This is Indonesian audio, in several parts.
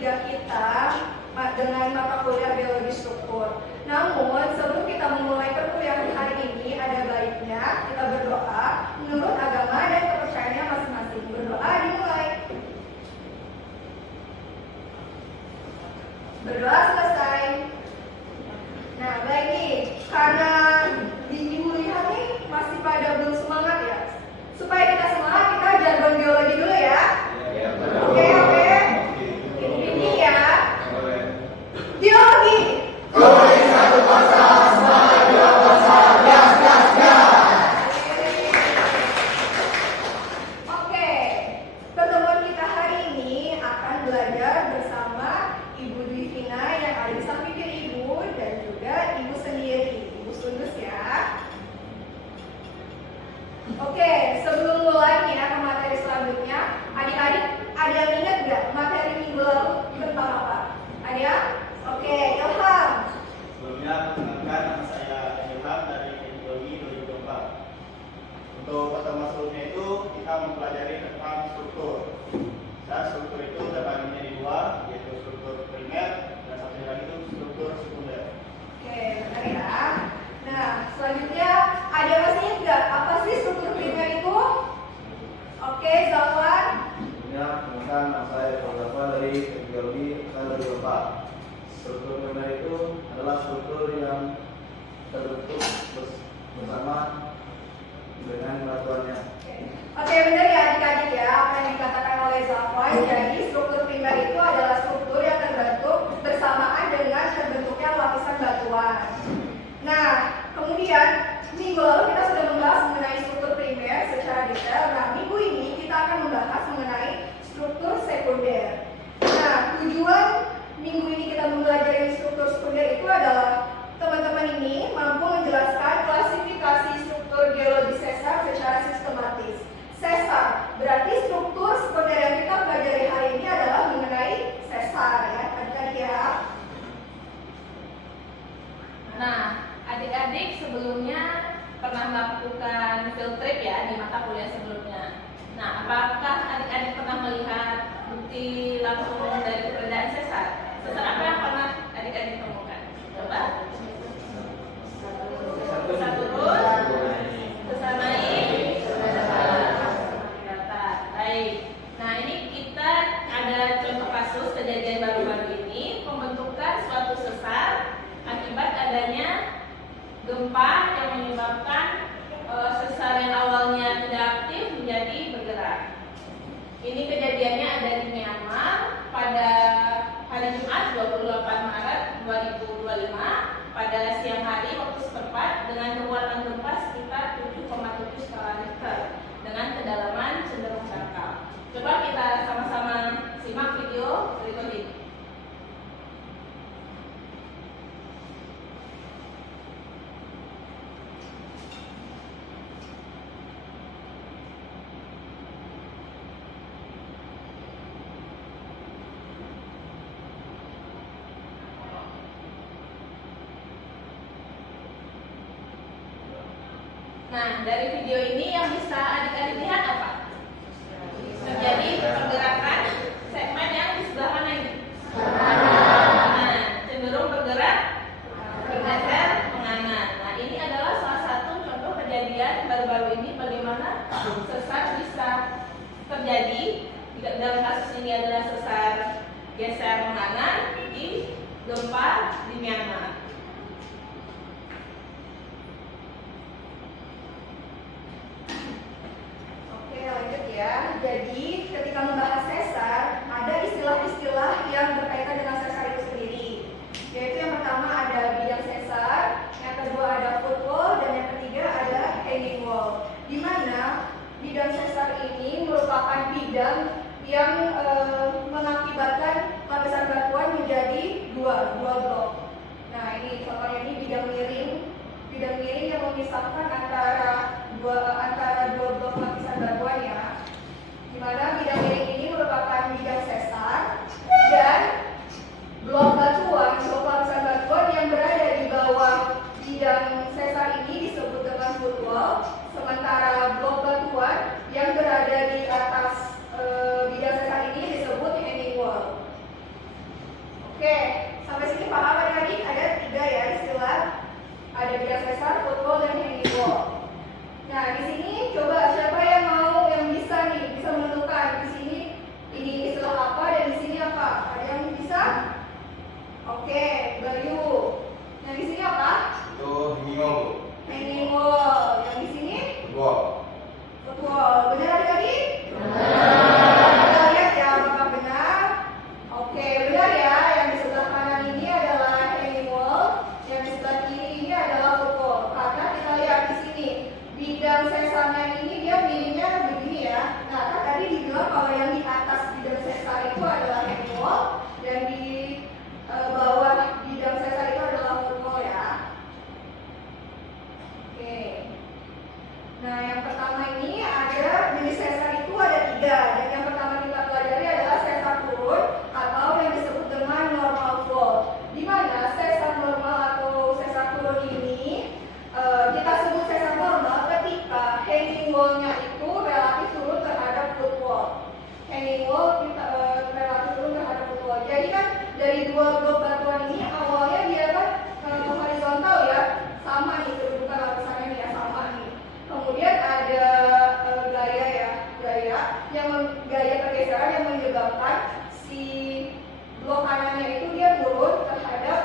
ketiga kita dengan mata kuliah biologi struktur. Namun sebelum kita memulai perkuliahan hari ini, ada baiknya kita berdoa menurut agama dan kepercayaannya masing-masing. Berdoa dimulai. Berdoa selesai. Nah, baik nih, karena ibu lihat nih masih pada belum semangat ya. Supaya kita semangat, kita jargon biologi dulu ya. Oke. Ini ya. Biologi. Oke, pertemuan kita hari ini akan belajar bersama Ibu Dwi Vina yang ada di samping Ibu dan juga Ibu sendiri, Ibu Sundus ya. Oke, sebelum mulai ya ke materi selanjutnya, adik-adik ada yang ingat nggak materi minggu lalu tentang apa? Ada? Oke, Ilham. Sebelumnya perkenalkan, nama saya Ilham dari Biologi 2024. Untuk pertemuan sebelumnya itu kita mempelajari tentang struktur. Dan struktur itu terbagi menjadi dua, yaitu struktur primer dan satu lagi itu struktur sekunder. Oke, benar ya. Nah, selanjutnya ada masih ingat nggak apa sih struktur primer itu? Oke, Zafar. Sebelumnya perkenalkan, nama saya Zafar dari Biologi 2024. Struktur primer itu adalah struktur yang terbentuk bersama dengan batuannya. Oke, benar ya adik-adik ya apa yang dikatakan oleh Zafar. Jadi struktur primer itu adalah struktur yang terbentuk bersamaan dengan terbentuknya lapisan batuan. Nah, kemudian minggu lalu kita sudah membahas mengenai struktur primer secara detail. Nah, minggu ini kita akan membahas mengenai struktur sekunder. Nah, tujuan minggu ini kita mempelajari struktur sekunder itu adalah teman-teman ini mampu menjelaskan klasifikasi struktur geologi sesar secara sistematis. Sesar berarti struktur sekunder yang kita pelajari hari ini adalah mengenai sesar ya, adik-adik ya. Nah, adik-adik sebelumnya pernah melakukan field trip ya di mata kuliah sebelumnya. Nah, apakah adik-adik pernah melihat bukti langsung dari keberadaan sesar? Sesar apa yang pernah adik-adik temukan? Coba. Sesar turun, sesar naik, datar. Baik. Nah, ini kita ada contoh kasus kejadian baru-baru ini pembentukan suatu sesar akibat adanya gempa yang menyebabkan sesar yang awalnya tidak aktif menjadi bergerak. Ini kejadiannya ada di Myanmar pada hari Jumat 28 Maret 2025 pada siang hari waktu setempat dengan kekuatan gempa sekitar 7,7 skala Richter dengan kedalaman cenderung dangkal. Coba kita sama-sama simak video berikut ini. Nah, dari video ini yang bisa adik-adik lihat apa? Terjadi pergerakan segmen yang di sebelah mana ini? Nah, cenderung bergerak, bergeser, menganan. Nah, ini adalah salah satu contoh kejadian baru-baru ini bagaimana sesar bisa terjadi. Dalam kasus ini adalah sesar geser menganan di gempa di Myanmar. Lanjut ya. Jadi ketika membahas sesar, ada istilah-istilah yang berkaitan dengan sesar itu sendiri. Yaitu yang pertama ada bidang sesar, yang kedua ada footwall, dan yang ketiga ada hanging wall. Di mana bidang sesar ini merupakan bidang yang mengakibatkan lapisan batuan menjadi dua blok. Nah, ini contohnya ini bidang miring yang memisahkan antara dua blok lapisan batuan ya. Di mana bidang miring ini merupakan bidang sesar dan blok lapisan batuan yang berada di bawah bidang sesar ini disebut dengan footwall, sementara blok batuan yang berada di atas bidang sesar ini disebut hanging wall. footwall kita relatif turun terhadap footwall. Jadi kan dari dua blok batuan ini awalnya dia kan horizontal ya, sama nih kedudukan lapisannya nih ya, sama nih. Kemudian ada gaya pergeseran yang menyebabkan si blok kanannya itu dia turun terhadap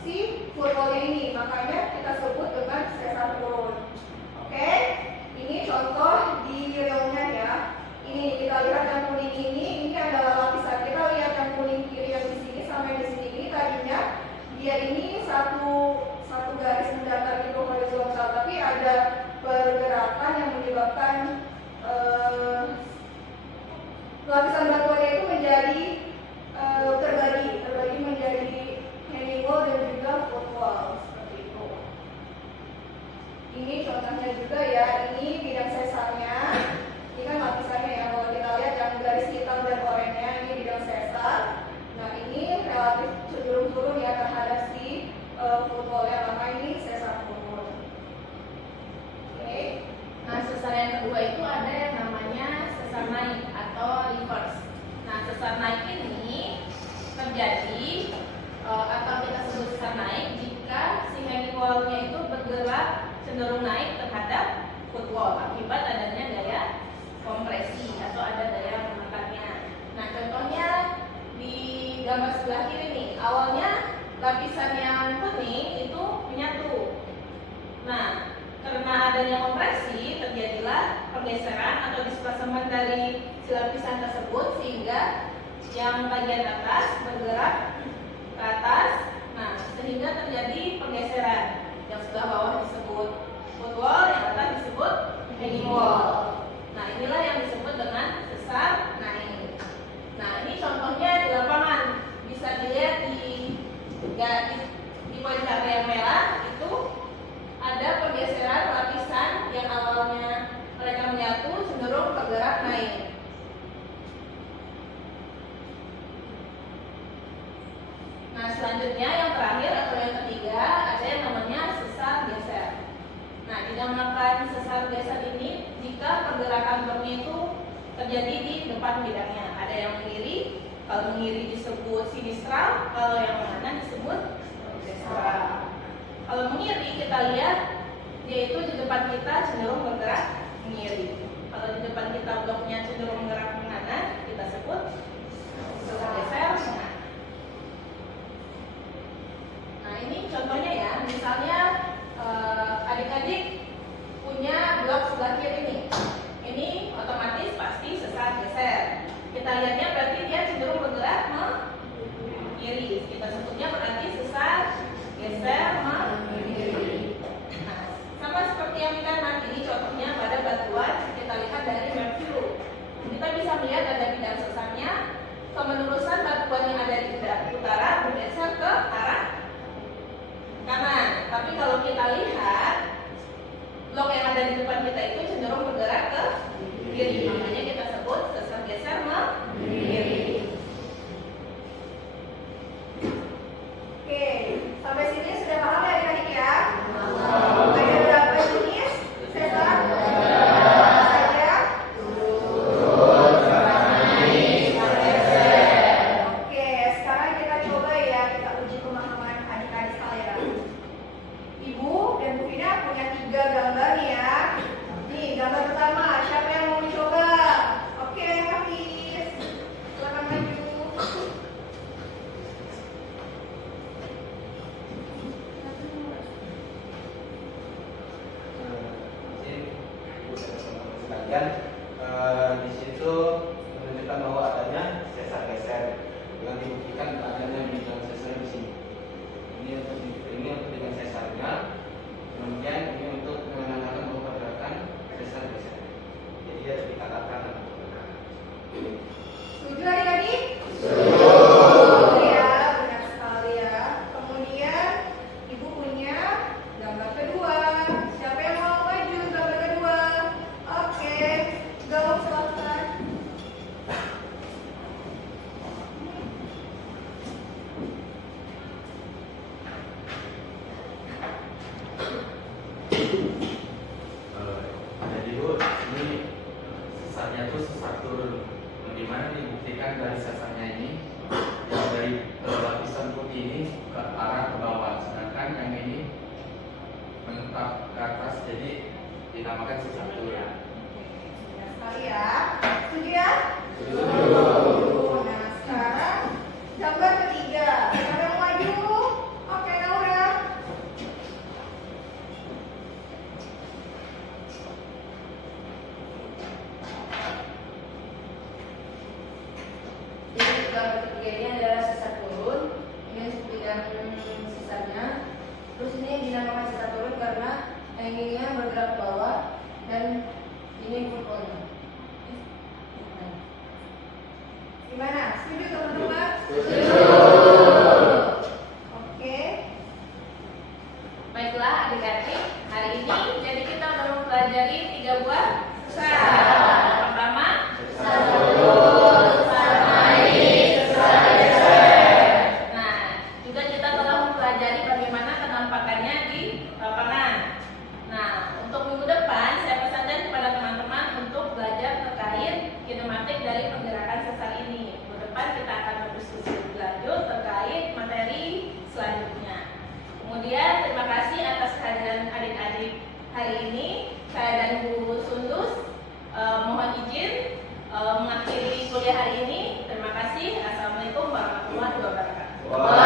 si footwallnya ini, makanya kita sebut dengan sesar turun. Oke, ini contoh di realnya ya. Ini kita lihat yang kuning ini adalah lapisan. Kita lihat yang kuning kiri yang di sini sampai di sini ini tadinya dia ini satu garis mendatar gitu horizontal, tapi ada pergerakan yang menyebabkan lapisan batuannya itu menjadi terbagi menjadi hanging wall dan juga footwall seperti itu. Ini contohnya juga ya, ini bidang sesarnya. Ini kan lapisannya ya, kalau kita lihat yang garis hitam dan oranye ini bidang sesar. Nah ini relatif cenderung turun ya terhadap si footwallnya, maka ini sesar turun. Oke. Nah, sesar yang kedua itu ada yang namanya sesar naik atau reverse. Nah, sesar naik ini terjadi atau kita sebut sesar naik jika si hanging wall-nya itu bergerak cenderung naik terhadap footwall akibat adanya gaya kompresi atau ada gaya menekannya. Nah, contohnya di gambar sebelah kiri nih, awalnya lapisan yang kuning itu menyatu. Nah, karena adanya kompresi terjadilah pergeseran atau displacemen dari si lapisan tersebut sehingga yang bagian atas bergerak ke atas. Nah, sehingga terjadi pergeseran. Yang sebelah bawah disebut footwall, yang atas disebut hanging wall. Nah, inilah yang disebut dengan sesar naik. Nah, ini contohnya di lapangan. Bisa dilihat di poin karya yang merah itu ada pergeseran lapisan yang awalnya mereka menyatu cenderung bergerak naik. Nah, selanjutnya yang terakhir atau yang ketiga ada yang namanya sesar geser. Nah, dinamakan sesar geser ini jika pergerakan bloknya itu terjadi di depan bidangnya. Ada yang mengiri, kalau mengiri disebut sinistral, kalau yang kanan disebut geseral. Kalau mengiri kita lihat dia itu di depan kita cenderung bergerak mengiri. Kalau di depan kita bloknya cenderung bergerak ke kanan, kita sebut sesar geser kanan. Nah, ini contohnya ya, misalnya adik-adik punya blok sebelah kiri nih. Ini otomatis pasti sesar geser. Kita lihatnya berarti dia cenderung bergerak ke kiri. Kita sebutnya berarti sesar geser kiri. Nah, sama seperti yang di kanan, ini contohnya pada batuan. Kita lihat dari map view. Kita bisa melihat ada bidang sesarnya. Kemenerusan batuan yang ada di utara bergeser ke arah kanan. Tapi kalau kita lihat blok yang ada di depan kita itu cenderung bergerak ke kiri. Makanya kita sebut sesar geser kiri. Oke, sampai sini sudah paham ya adik-adik ya? Ada berapa jenis sesar? Saja? Oke, sekarang kita coba ya, kita uji pemahaman adik-adik sekalian. Ibu dan Bu Fina punya 3 gambar nih ya. Nih, gambar pertama, siapa yang mau mencoba? Oke, Hafiz, silakan maju. Sekalian di situ menunjukkan bahwa adanya sesar geser dengan dibuktikan adanya bidang sesar di sini. Ini untuk bidang sesarnya, kemudian ini untuk menandakan bahwa pergerakan sesar geser. Jadi dia dikatakan untuk pergerakan. Setuju adik-adik? Setuju ya, benar sekali ya. Kemudian Ibu punya gambar kedua. Siapa yang mau maju gambar kedua? Oke, go silakan. Jadi Bu, ini sesarnya itu sesar turun. bagaimana dibuktikan dari sesarnya ini yang dari lapisan putih ini ke arah ke bawah, sedangkan yang ini menetap ke atas, jadi dinamakan sesar turun. Nah, sekali ya. Setuju ya? Nah, sekarang gambar ketiga. Siapa yang mau maju? Oke, Naura. Jadi gambar ketiga ini adalah sesar turun. Ini bidang sesarnya. Terus ini dinamakan sesar turun karena angle-nya bergerak ke bawah dan ini fotonya. Gimana? Setuju teman-teman? Oke. Baiklah adik-adik, hari ini jadi kita udah mempelajari 3 buah sesar. Yang pertama, sesar turun, sesar naik, sesar geser. Nah, juga kita telah mempelajari bagaimana penampakannya di lapangan. Nah, untuk minggu depan saya pesankan kepada teman-teman untuk belajar terkait kinematik dari pergerakan sesar ini. Minggu depan kita akan berdiskusi lebih lanjut terkait materi selanjutnya. Kemudian terima kasih atas kehadiran adik-adik hari ini. Saya dan Bu Sundus mohon izin mengakhiri kuliah hari ini. Terima kasih. Assalamualaikum warahmatullahi wabarakatuh.